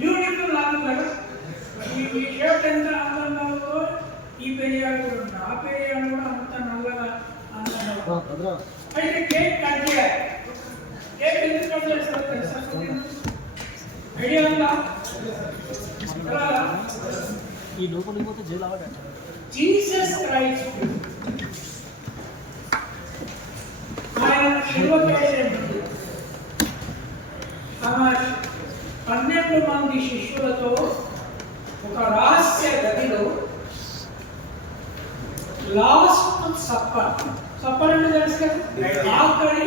Beautiful ఆనందం. ఈ shirt ఎంత అందంగా ఉందో ఈ పెరియాడు కూడా ఉంది. ఆ పెరియాడు కూడా అంత నల్లగా అందంగా. అయితే కేక్ కట్ చేయాలి. కేక్ ఎందుకు కట్ చేస్తారో తెలుసా? ఐడియా ఉందా? ఈ లోపలికి పోతే జైలు అవ్వడం. జీసస్ క్రైస్ట్ ఆయన శిలువకేసేందుకు తమ 12 మంది శిష్యులతో ఒక రహస్య గదిలో లాస్ట్ సప్పర్ అంటే తెలుసు కదా, ఆఖరి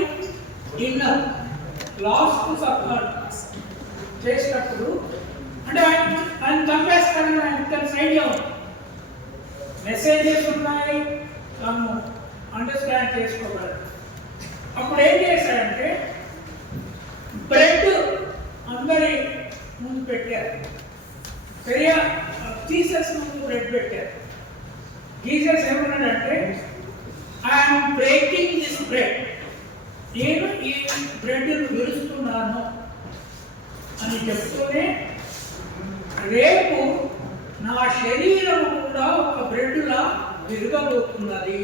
డిన్నర్, లాస్ట్ సప్పర్ చేసినప్పుడు అంటే ఆయన చంపేస్తారని ఆయన ఐడియా ఉంది. మెసేజెస్ ఉన్నాయి, తను అండర్స్టాండ్ చేసుకోగలరు. అప్పుడు ఏం చేశాడంటే బ్రెడ్ అందరి ముందు పెట్టారు. జీసస్ ముందు బ్రెడ్ పెట్టారు. జీసస్ ఏమన్నాడంటే, ఐఎమ్ బ్రేకింగ్ దిస్ బ్రెడ్, నేను ఈ బ్రెడ్ను విరుస్తున్నాను అని చెప్తూనే, రేపు నా శరీరం కూడా ఒక బ్రెడ్లా విరగబోతున్నది.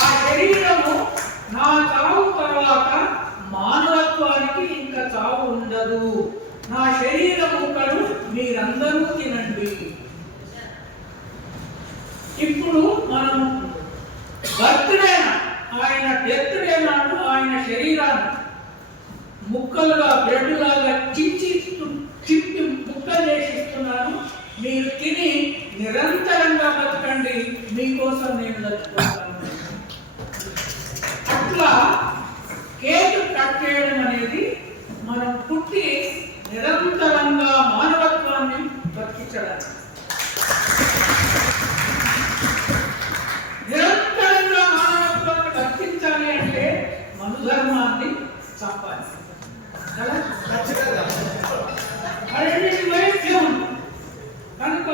ఆ శరీరము నా చావు తర్వాత మానవత్వానికి ఇంకా చావు ఉండదు. నా శరీర ముక్కలు మీరందరూ తినండి. ఇప్పుడు మనం బర్త్డే, ఆయన డెత్ డే నాడు ఆయన శరీరాన్ని ముక్కలుగా బ్రెడ్ లాగా చిట్టి ముక్కలు చేసిస్తున్నాను. మీరు తిని నిరంతరంగా బతకండి, మీకోసం నేను బతుకుతాను. అట్లా కేక్ కట్ చేయడం అనేది మనం పుట్టి నిరంతరంగా మానవత్వాన్ని బతికించడానికి. నిరంతరంగా మానవత్వాన్ని బతికించాలి అంటే మనుధర్మాన్ని చంపాలి. కనుక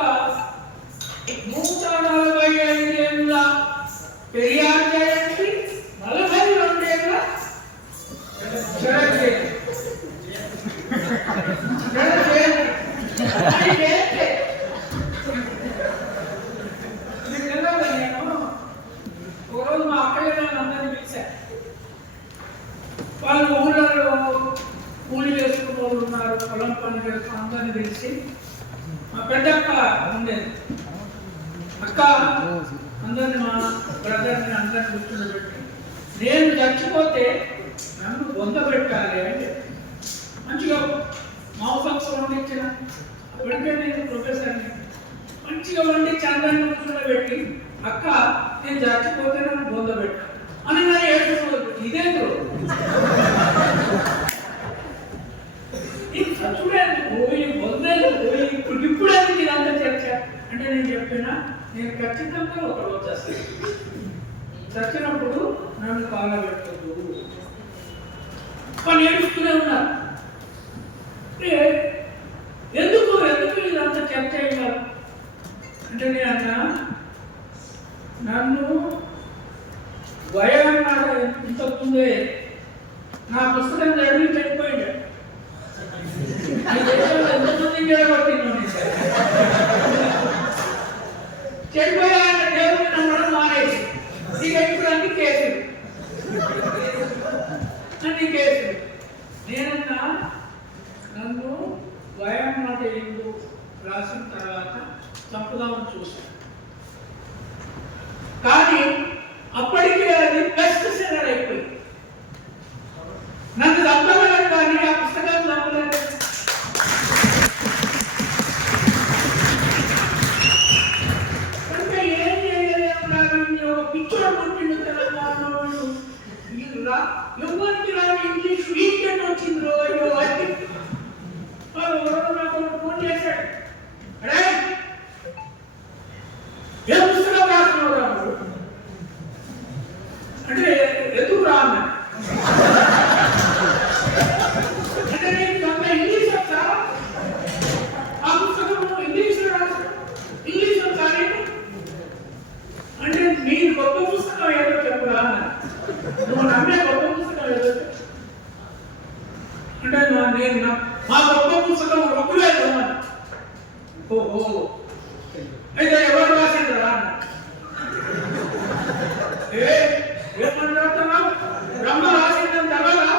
145 ఏళ్ళ పెరియార్ జయంతి, 42 ఏళ్ళ శరత్ జయంతి. నేను ఒకరోజు మా అక్కయ్య అందరినీ పిలిచాను. వాళ్ళు ఊళ్ళలో కూలి వేసుకున్న వాళ్ళు ఉన్నారు, పొలం పని చేసుకుని అందరినీ పిలిచి, మా పెద్దక్క ఉండేది, అక్క అందరిని, మా బ్రదర్ని అందరిని కూర్చోబెట్టి, నేను చచ్చిపోతే నన్ను పొందబెట్టాలి అంటే మంచిగా మాంసం వండించిన, అప్పటికే నేను ప్రొఫెసర్ని, మంచిగా వండించి అందరిని కూర్చోబెట్టి, అక్క నేను చచ్చిపోతే నన్ను పొందబెట్టాలి అని నా ఏడుకోవద్దు. ఇదేంటో చచ్చుడేందుకు పోయి పొందేందుకు పోయి ఇప్పుడు ఎందుకు ఇదంతా చర్చ అంటే, నేను చెప్పినా నేను ఖచ్చితంగా ఒక రోజు వస్తాను, చచ్చినప్పుడు నన్ను కాలబెట్టద్దు అని ఏడుస్తూనే ఉన్నారు. ఎందుకు ఇదంతా చర్చ అయ్యాలి అంటే, నేను అన్నా, నన్ను భయాన్నాడు ఇంతకుముందే నా పుస్తకం చదివి చనిపోయింది. ఎంతమంది జరగబట్టింది చనిపోయా దేవుడిని నమ్మడం మానేసి ఇక ఇప్పుడు అన్ని కేసులు. నేనన్నా, నన్ను భయం మాట ఎందుకు రాసిన తర్వాత చంపుదామని చూశాను, కానీ అప్పటికే అది బెస్ట్ సెల్లర్ అయిపోయింది. నన్ను చంపగలను కానీ ఆ పుస్తకాలు చంపలేదు. కనుక ఏం చేయలేమన్నారు, ఒక పిక్చర్ పుట్టిండు తెలంగాణలో. ఎవరికి రాని ఇంగ్లీష్ వీకెండ్ వచ్చింది రోజు నాకు ఫోన్ చేశాడు, అడే ఏ పుస్తకం రాస్తున్నావు అంటే, ఎందుకు రా అన్నా అంటే, నేను కొంత ఇంగ్లీష్ వచ్చా, ఆ పుస్తకం ఇంగ్లీష్లో రాసు, ఇంగ్లీష్ వచ్చా అంటే, మీరు గొప్ప పుస్తకం ఏదో చెప్పురా అన్న, నువ్వు నమ్మే గొప్ప నేను మా గొప్ప పుస్తకం రొక్కులేదు. ఓహో అయితే ఎవరు రాసిండ్రా? ఏమని రాస్తున్నావు? బ్రహ్మ రాసిందని తెలవదా?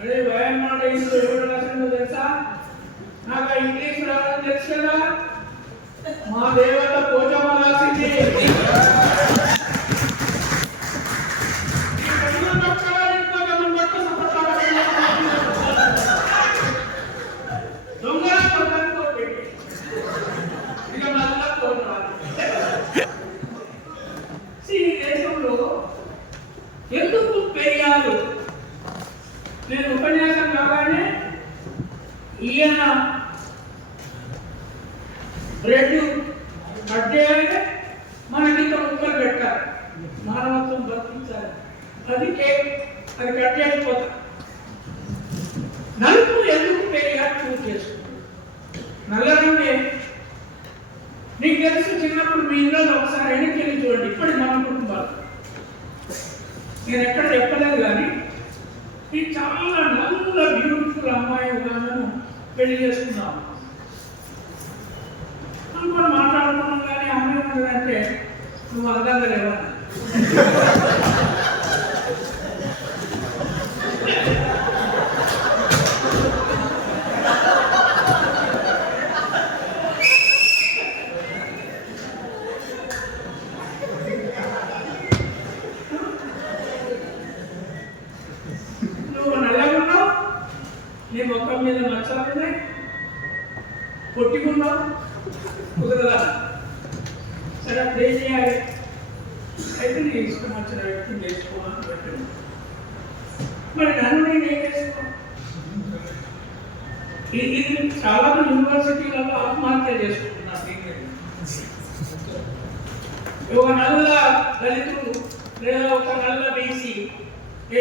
అదే వయనాడు ఇంట్లో ఎవరు రాసిందో తెలుసా? నాకు ఇంగ్లీష్ రాదని తెలుసు కదా. మా దేవత పోచమ్మ రాసింది. ఎందుకు పెరియాలు? నేను ఉపన్యాసం కాగానే ఈయన బ్రెడ్ కట్ చేయాలి, మనకి ఇంకా ముక్కలు పెట్టాలి, మానవత్వం బతికించాలి. అది కేక్, అది కట్ చేయకపోతా. నలుపు ఎందుకు పెరియాలు చూస్ చేసుకుంటాం? నల్ల రంగే. నీకు తెలుసు, చిన్నప్పుడు మీ ఇళ్ళలో ఒకసారి వెనక్కి వెళ్ళి చూడండి. ఇప్పటి మన కుటుంబాలు నేను ఎక్కడ చెప్పలేదు కానీ ఈ చాలా నల్ల బ్యూటిఫుల్ అమ్మాయి ఉదాహరణను పెళ్లి చేసుకున్నాం అనుకుని మాట్లాడుకున్నాం. కానీ అమ్మాయి అంటే నువ్వు అందంగా లేవా? నీ మొక్క మీద మచ్చాలున్నాయి, కొట్టుకున్నావు, కుదరదా? సరే అప్పుడు ఏం చేయాలి? అయితే నీ ఇష్టం వచ్చిన వ్యక్తిని చేసుకోవాలని పెట్టాను. మరి నన్ను నేను ఏం చేసుకోను? ఇది చాలా యూనివర్సిటీలలో ఆత్మహత్య చేసుకుంటున్నాను. ఒక నల్ల దళితుడు లేదా ఒక నల్ల బీసీ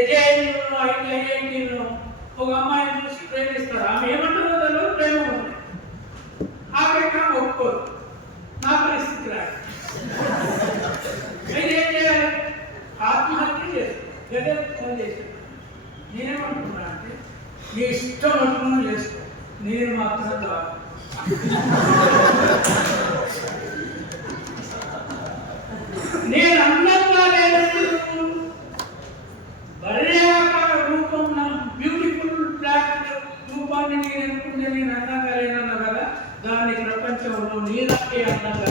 ఐఐటీలో ఒక అమ్మాయిని చూసి ప్రేమిస్తారు. ఆమె ఏమంటారో తెలియదు, ప్రేమ ఉంది. ఆమె ఒప్పుకోరు. నా పరిస్థితి రాదు. అయితే ఏం చేయాలి? ఆత్మహత్య చేస్తాను. నేనేమంటున్నా అంటే నీ ఇష్టం అనుకున్నాను చేసుకో, నేను మాత్రం కాదు. నేను అందంగా లేదు, బర్యాకార రూపం, నా బ్యూటిఫుల్ బ్లాక్ రూపాన్ని నేను అనుకుంటే నేను అందంగా లేనన్నా కదా, దాన్ని ప్రపంచంలో నీరాకే అందంగా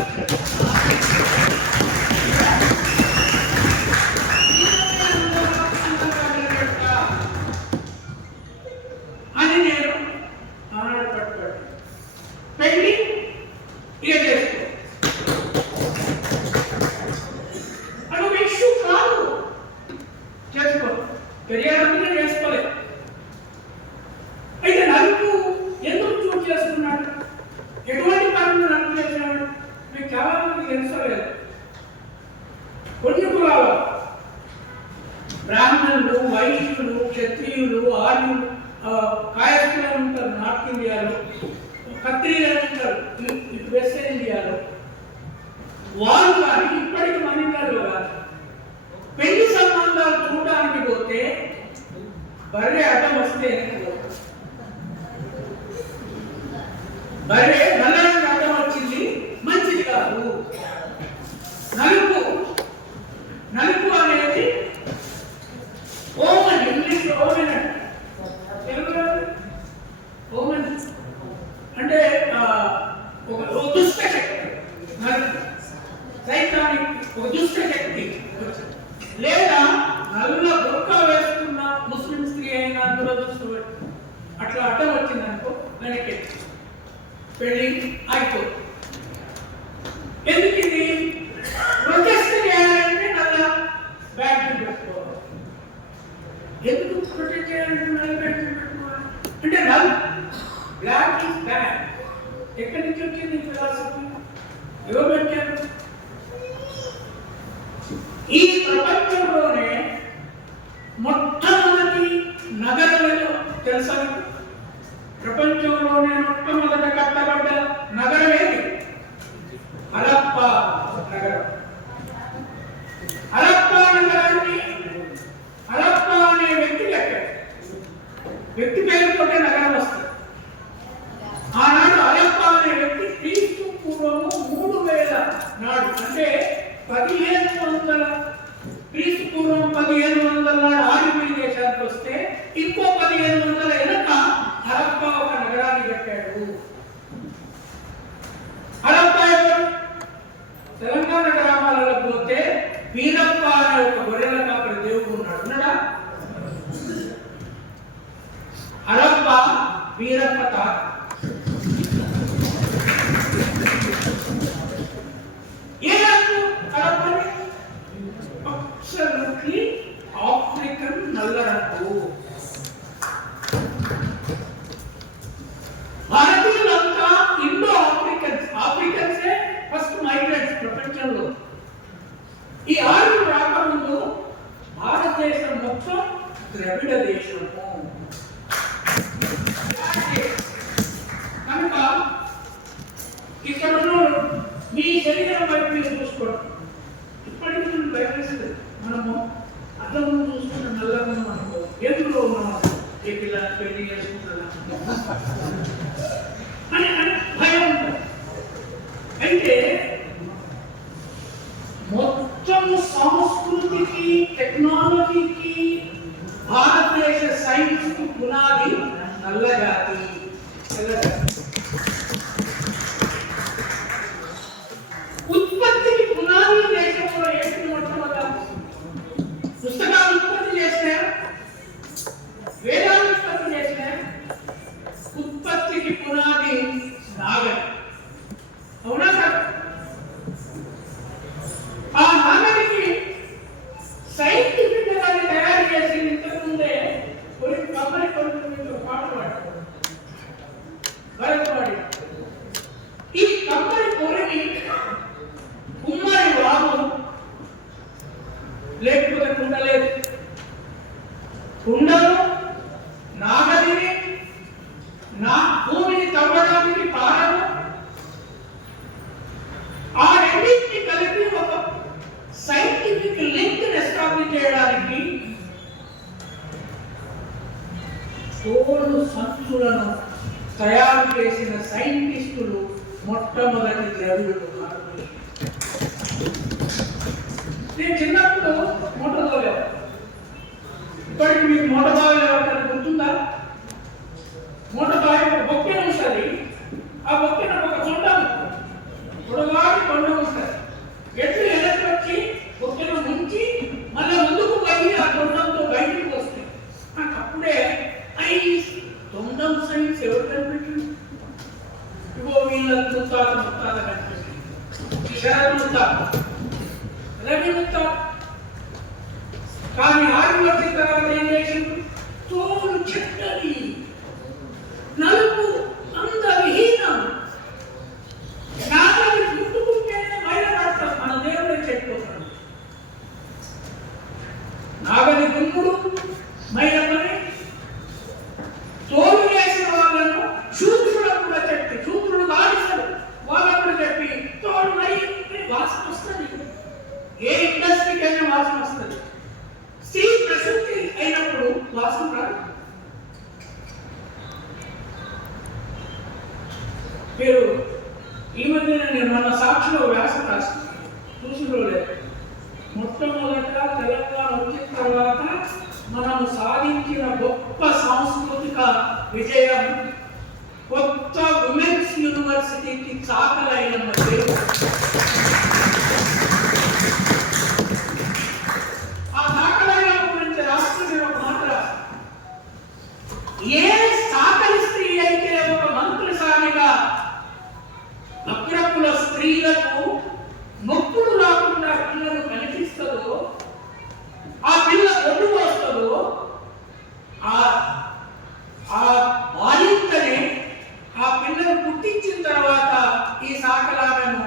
అని నేను ఆనాడు పట్టుబడి పెళ్ళి ఇక చేసుకో. అది ఒక ఇష్యూ కాదు, చేసుకో. పెరియాలంటే చేసుకోలేదు. అయితే నలుపు ఎందుకు చూస్ చేసుకున్నాడు? ఎటువంటి పనులు నలుపు చేసినాడు? మీకు చాలా మంది తెలుసుకోలేదు. కొన్ని కులాలు, బ్రాహ్మణులు, వైశ్యులు, క్షత్రియులు, ఆర్యులు, కాయస్థులు ఉంటారు నార్త్ ఇండియాలో, కత్రీలు ఉంటారు ఇటు వెస్ట్ ఇండియాలో. వాళ్ళు కానీ ఇప్పటికి మన ఇంట్లో కాదు. పెళ్లి సంబంధాలు చూడడానికి పోతే బర్రె అడ్డం వస్తే బర్రె నల్లగా అడ్డం వచ్చింది, మంచిది కాదు. నలుపు నలుపు అనేది ఓమన్, ఇంగ్లీష్ ఓమన్ అంటే తెలుగులో ఓమన్ అంటే ఒక దుష్ట శక్తి, సైతానిక్, ఒక దుష్ట శక్తి. లేదా నల్ల బుర్కా వేసుకున్న ముస్లిం స్త్రీ అయినా దురదృష్టం అట్లా అడ్డం వచ్చిందనుకో వెనక్కి పెళ్ళి ఆగిపో. ఎందుకు ఇది? ప్రొటెస్ట్ చేయాలంటే నల్ల బ్యాగ్ పెట్టుకోవాలి. ఎందుకు ప్రొటెస్ట్ చేయాలంటే నల్ల బ్యాగ్ పెట్టుకోవాలి? అంటే నల్ బ్లాక్ ఈజ్ బ్యాడ్. ఎక్కడి నుంచి వచ్చింది ఫిలాసఫీ? ఎవరు పెట్టారు? ఈ ప్రపంచంలోనే మొట్టమొదటి నగరాలు తెలుసా? ప్రపంచంలోనే మొట్టమొదట కట్టబడ్డ నగరం ఏది? హరప్ప నగరం. హరప్ప నగరాన్ని హరప్ప అనే వ్యక్తి కట్టాడు. వ్యక్తి పేరుతోటే నగరం వస్తుంది. ఆనాడు హరప్ప అనే వ్యక్తి క్రీస్తు పూర్వము 3000 నాడు, అంటే 1500 క్రీస్తు పూర్వం 1500 నాడు ఆర్యమీ దేశానికి వస్తే ఇంకో 1500 వెనక హరప్ప ఒక నగరాన్ని కట్టాడు. హరప్ప తెలంగాణ గ్రామాలలో పోతే వీరప్ప అనే ఒక గొర్రెల కాపరి దేవుడు ఉన్నాడు. ఉన్నాడా? హరప్ప వీరప్ప తాత. ఏ రంగు హరప్పని? అబ్సల్యూట్లీ ఆఫ్రికన్ నల్ల రంగు. భారతీయులంతా ఇండో ఆఫ్రికన్స్. ఆఫ్రికన్సే ఫస్ట్ మైగ్రెంట్స్ ప్రపంచంలో. ఈ ఆరు రాకముందు భారతదేశం మొత్తం ద్రవిడ దేశము. కనుక ఇక్కడ మీ శరీరం వైపు మీరు చూసుకోండి. ఇప్పటికీ మనం భయపడుతుంది. మనము అర్థం చూసుకుంటే నల్లగా మనకు ఎందులో ఉన్నాము, ఏ పిల్లలు పెళ్లి చేసుకుంటున్నా అని భయం ఉంటుంది. అయితే మొత్తం సంస్కృతికి, టెక్నాలజీకి, భారతదేశ సైన్స్ కు పునాది నల్లజాతి. ఉత్పత్తికి పునాది దేశంలో ఏంటి? మొట్టమొదటి పుస్తకాలు ఉత్పత్తి చేసిన, వేదాలు ఉత్పత్తి చేసిన, ఉత్పత్తికి పునాది నాగరి. అవునా సార్? ఆ నాగరికి సైంటిఫిక్ గా తయారు చేసి ఇంతకుముందే కొన్ని కమ్మరి కొడుకు పాట పాడారు. ఈ కమ్మరి పొరిని కుమ్మరి వాము లేకపోతే కుండలేదు, కుండలు నాగదిని, నా భూమిని తవ్వడానికి పారను, ఆ రెండింటిని కలిపి ఒక సైంటిఫిక్ లింక్ ఎస్టాబ్లిష్ చేయడానికి తోలు సంచులను తయారు చేసిన సైంటిస్టులు మొట్టమొదటి ద్రవిడులు. నేను చిన్నప్పుడు మోటార్ తోలేవాడు. ఇప్పటికి మీకు మోటార్ బావిలో ఎవరికైనా గుర్తుందా? మోటార్ బావి ఒక బొక్కెన ఉంటుంది. ఆ బొక్కెన ఒక కొండ పొడవాటి కొండ ఉంటుంది. ఎట్లు వెనక్కి వచ్చి బొక్కెన ముంచి మళ్ళీ ముందుకు పోయి ఆ కొండంతో బయటికి వస్తాయి. నాకు అప్పుడే తొండం సైన్స్ ఎవరు కనిపెట్టింది? ఇగో వీళ్ళ ముత్తాత కనిపెట్టింది. శరత్ ముత్తాత, రవి ముత్తాత. కానీ ఆదివాసీ తర్వాత ఏం చేసింది? తోలు చెట్టది, నలుపు అందవిహీనం. నాగలి గుర్తుకుంటేనే బయలుపడతాం మన దేవుడే చెట్టుకుంటాడు. నాగలి గుమ్ముడు మైలపని తోలు వేసిన వాళ్ళను శూద్రులకు కూడా చెప్పి, శూద్రులు కాల్చారు వాళ్ళకు కూడా చెప్పి తోలు వాసన వస్తుంది. ఏ ఇండస్ట్రీకి అయినా వాసన వస్తుంది. స్త్రీ ప్రసక్తి అయినప్పుడు వాసన రాదు. మీరు ఈ మధ్య నేను మన సాక్షిలో వ్యాసం రాస్తాను, చూసిలో లేదు. మొట్టమొదట తెలంగాణ వచ్చిన తర్వాత మనం సాధించిన గొప్ప సాంస్కృతిక విజయం కొత్త ఉమెన్స్ యూనివర్సిటీకి చాకలైన దేవుడు. ఆ చాకలైన గురించి రాష్ట్రం ఒక మాట రాస్తాను. ఏ చాకలి స్త్రీ అయితే ఒక మంత్రసానిగా అగ్రకుల స్త్రీలకు నొప్పులు రాకుండా పిల్లలు కనిపిస్తుందో, ఆ పిల్ల ఒడ్డు వస్తుందో, ఆ బాలింతనే ఆ పిల్లలు పుట్టించిన తర్వాత ఈ శాఖలను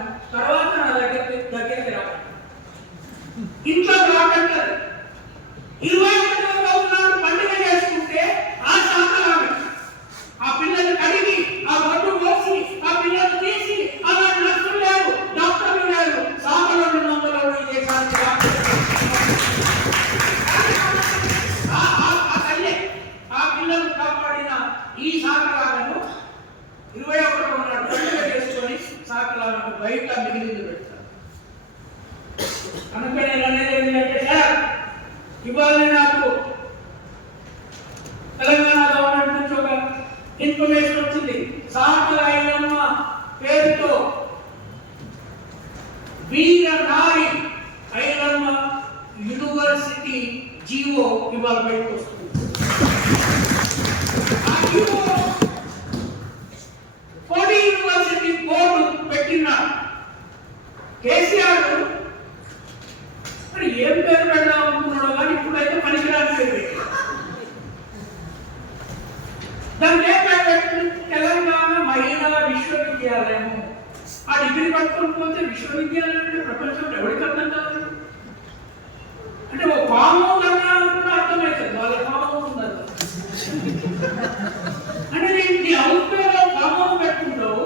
ఇవాళ నాకు తెలంగాణ గవర్నమెంట్ నుంచి ఒక ఇన్ఫర్మేషన్ వచ్చింది. సాకల ఐలమ్మ పేరుతో వీర నారి ఐలమ్మ యూనివర్సిటీ జీవో ఇవాళ బయటకు వస్తుంది. ఆ జీవో కోడి యూనివర్సిటీ బోర్డు పెట్టిన కేసీఆర్ మరి ఏం పేరు పెడదాం అనుకున్నాడో కానీ ఇప్పుడైతే పనికిరాని పేరు పెట్టాడు. దాన్ని ఏ పేరు పెట్టింది? తెలంగాణ మహిళా విశ్వవిద్యాలయము. ఆ డిగ్రీ పట్టుకొని పోతే విశ్వవిద్యాలయం అంటే ప్రపంచంలో ఎవరికి అర్థం కాదు. అంటే ఒక ఫామ్ హౌస్ అన్నా అర్థమవుతుంది, వాళ్ళ ఫామ్ హౌస్ ఉన్నది. అంటే నీ హౌస్ పేరు ఫామ్ హౌస్ పెట్టుకుంటావు,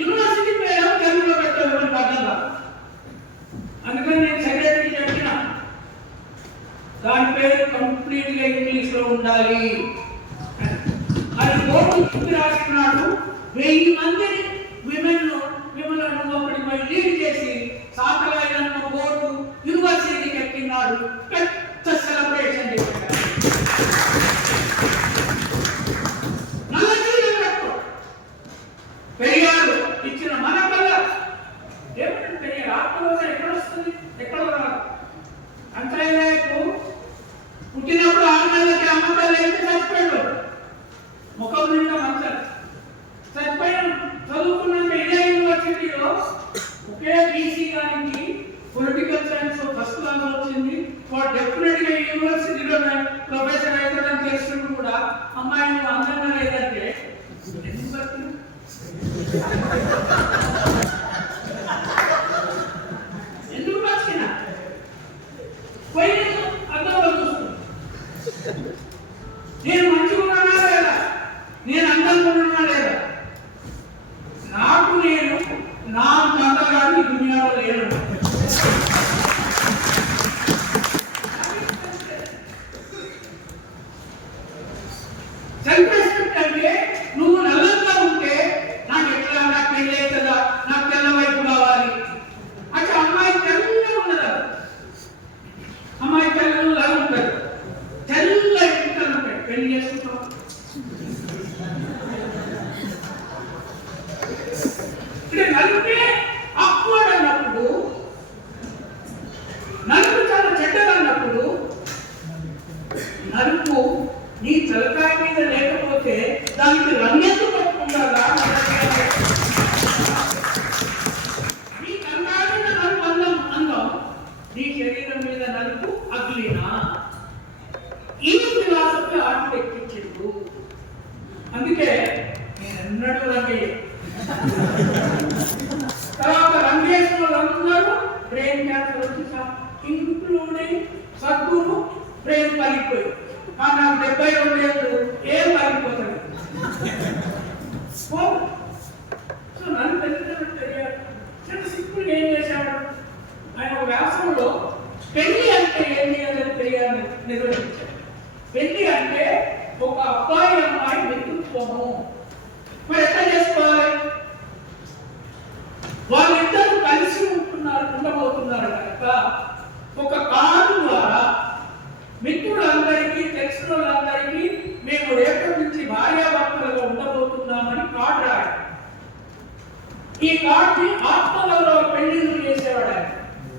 యూనివర్సిటీ పేరు తెలుగులో పెట్టావు, ఎవరికి అర్థం కాదు. అందుకని నేను సెక్రటరీ చెప్పిన దాని పేరు కంప్లీట్ గా ఇంగ్లీష్ లో ఉండాలి. అది బోర్డు రాస్తున్నాడు. 1000 మందిని విమలను ఒకటి లీడ్ చేసి సాకల ఐలమ్మ బోర్డు యూనివర్సిటీకి ఎక్కినాడు. పెద్ద సెలబ్రేషన్ చేశాడు. పెరియారు ఇచ్చిన మన కలర్ ఏమిటంటే పెరియారు ఆత్మలోనే ఎక్కడ వస్తుంది, ఎక్కడ రాదు. అంతకు పుట్టినప్పుడు 6 నెలలకి అమ్మకాలు అయితే చచ్చిపోయాడు, ముఖం నిండా మంచారు. చచ్చిపోయాడు. చదువుకున్నాక ఇదే యూనివర్సిటీలో ఒకే బీసీ గారికి పొలిటికల్ సైన్స్ ఫస్ట్ క్లాస్ వచ్చింది. వాడు డెఫినెట్ గా యూనివర్సిటీలో ప్రొఫెసర్ అవుతాడని తెలిసినప్పుడు కూడా అమ్మాయి అందంగా లేదంటే ఎందుకు బతుకు? ఎందుకు బతికినా పోయి అర్థంలో చూస్తుంది. నేను మంచిగా ఉన్నానా లేదా, నేను అందంగా ఉన్నానా లేదా, నాకు నేను నా అంతగాడు ఈ దునియాలో లేను. సెల్ఫ్ రెస్పెక్ట్ అంటే నువ్వు నల్లంగా ఉంటే నాకు ఎట్లా, నాకు పెళ్ళి అవుతుందా, నాకు తెల్ల వైపు కావాలి. అంటే అమ్మాయి తెల్లగా ఉండదు, అమ్మాయి తెల్లగా ఉంటాడు, తెల్ల ఎంపికలు ఉంటాయి. పెళ్లి చేసుకుంటాం ఇక్కడ నలుపే అప్వర్డ్ అన్నప్పుడు, నలుపు చాలా చెడ్డగా అన్నప్పుడు, నలుపు నీ తలకాయ మీద లేకపోతే దానికి రంగెత్తు పట్టుకుంటారా? నీ తలకాయ మీద నలుపు అందం, నీ శరీరం మీద నలుపు అగ్లీనా? ఈ ఫిలాసఫీ ఆర్కిటెక్ట్ ఇచ్చిండు. అందుకే నేను ఎన్నడూ రంగయ్య. తర్వాత రంగేశ్వర వాళ్ళందరూ బ్రెయిన్ క్యాన్సర్ వచ్చి ఇంక్లూడింగ్ సద్గురు బ్రెయిన్ పలిపోయి. నాకు 72 ఏళ్ళు ఏం పలిపోతాడు. సో నన్ను పెద్ద సింపుల్ ఏం చేశాడు ఆయన ఒక వ్యాసంలో పెళ్లి అంటే ఏంటి అనేది తెలియాలని నిర్వహించాడు. పెళ్లి అంటే ఒక అబ్బాయి అమ్మాయి మిత్రుత్వము. మరి ఎట్లా చేసుకోవాలి? వాళ్ళిద్దరూ కలిసి ఉండబోతున్నారు కనుక ఒక కార్డు ద్వారా మిత్రులందరికీ, తెలిసిన వాళ్ళందరికీ మేము రేపటి నుంచి భార్యాభర్తలుగా ఉండబోతున్నామని కార్డు రాయాలి. ఈ కార్డుని ఆత్మగౌరవ పెళ్లిళ్ళు చేసేవాడు ఆయన.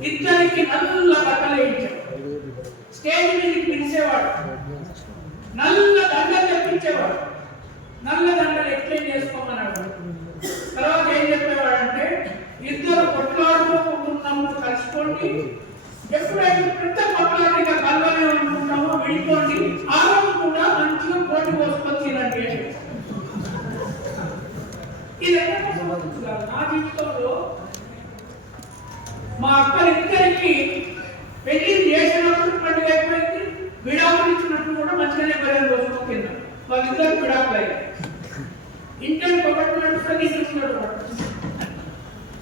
ఇద్దరికి నల్ల బట్టలు వేయించాడు, స్టేజ్ మీదకి పిలిచేవాడు, నల్ల దండలు తెప్పించేవాడు. నల్ల దండలు ఎక్స్ప్లెయిన్ చేసుకోమన్నాడు. తర్వాత ఏం చెప్పేవాడంటే ఇద్దరు కొట్లాడుకోకుంటున్నప్పుడు కలుసుకోండి, ఎప్పుడైతే పెద్ద కొట్లాడిగా కలవనే అనుకుంటామో విడిపోండి, ఆ రోజు కూడా మంచిగా పోటీ పోసుకొచ్చినండి. ఇది నా జీవితంలో మా అక్కలిద్దరికి పెళ్లి చేసినప్పుడు పండుగ అయిపోయింది, విడాకులు ఇచ్చినప్పుడు కూడా మంచిగానే బయలు రోజులు కింద వాళ్ళిద్దరు విడాకులు అయ్యారు. ఇంటర్ పట్టుకున్నట్టు.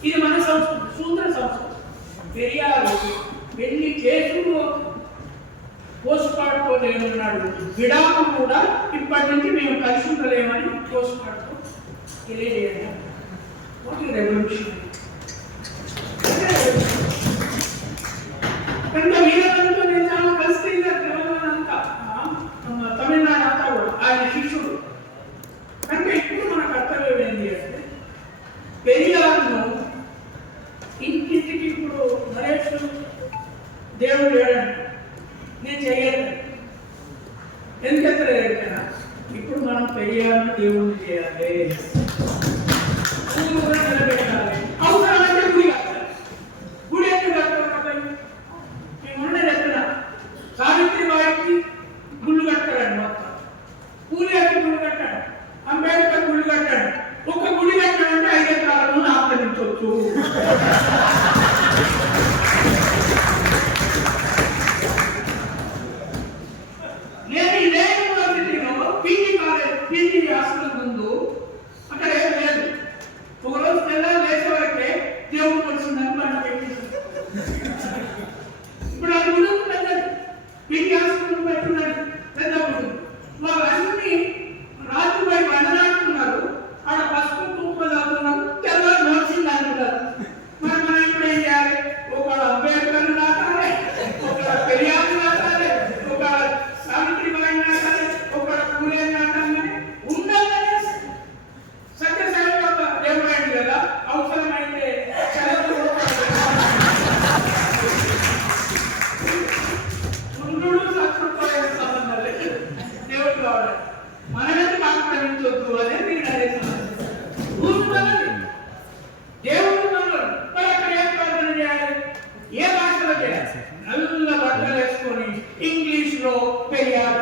ఇది మన సంస్కృతి, సూత్ర సంస్కృతి. పెరియారు పెళ్లి చేసుకు పోసుపాడుకోలేమన్నాడు, విడాకు కూడా ఇప్పటి నుంచి మేము కలిసి ఉండలేమని పోసుపాడుతూ తెలియజేయాలి. రెవల్యూషన్ కనుక వీళ్ళంతా నేను చాలా కలిసి ఎందుకంటే ఇప్పుడు మనం పెరియాలను దేవుడిని చేయాలి, ఊరు కూడా నిలబెట్టాలి, అవసరమైతే గుడి కట్టాలి. గుడి ఎందుకు కట్టాలి కాబట్టి మేము ఉన్నది ఎక్కడ సావిత్రి వారికి గుళ్ళు కట్టాడండి, మొత్తం పూలేకి గుళ్ళు కట్టాడు, అంబేద్కర్ గుళ్ళు కట్టాడు. ఒక గుడి కట్టాడంటే 5 ఎకరాలను ఆక్రమించవచ్చు. నేను ఇదే యూనివర్సిటీలో పీజీ హాస్టల్ ముందు అక్కడ ఏం లేదు. ఒకరోజు తెల్లారు లేచే వరకే దేవుడు వచ్చిందని మనం పెట్టేసి ఇప్పుడు అది ఉంటుంది. పీజీ హాస్టల్ పెట్టున్నాడు పెద్ద ఉంటుంది. వాళ్ళన్నీ రాత్రిపై వందనాడుతున్నారు, ఆడ పసుపు కుంకుమ చదువుతున్నారు, తెల్లారు వచ్చింది అంటున్నారు. మరి మనం ఇప్పుడు ఏం చేయాలి? ఒక అంబేద్కర్ నాటాలి, ఒక పెరియారు నాటాలి, ఒక సావిత్రి బాయి నాటాలి, ఒక పూలే నాటాలి. ఉండాలని సత్యసాయి బాబా దేవుడు కదా, అవసరమైతే ఉండు సత్సంపడే సంబంధం లేదు, దేవుడు కావాలి. మనమైతే ఆక్రమించొద్దు అనే మీరు దేవుడు మరి అక్కడ ఏం ప్రార్థన చేయాలి? ఏ భాషలో చేయాలి? నల్ల బట్టలు వేసుకొని ఇంగ్లీష్ లో పెరియారు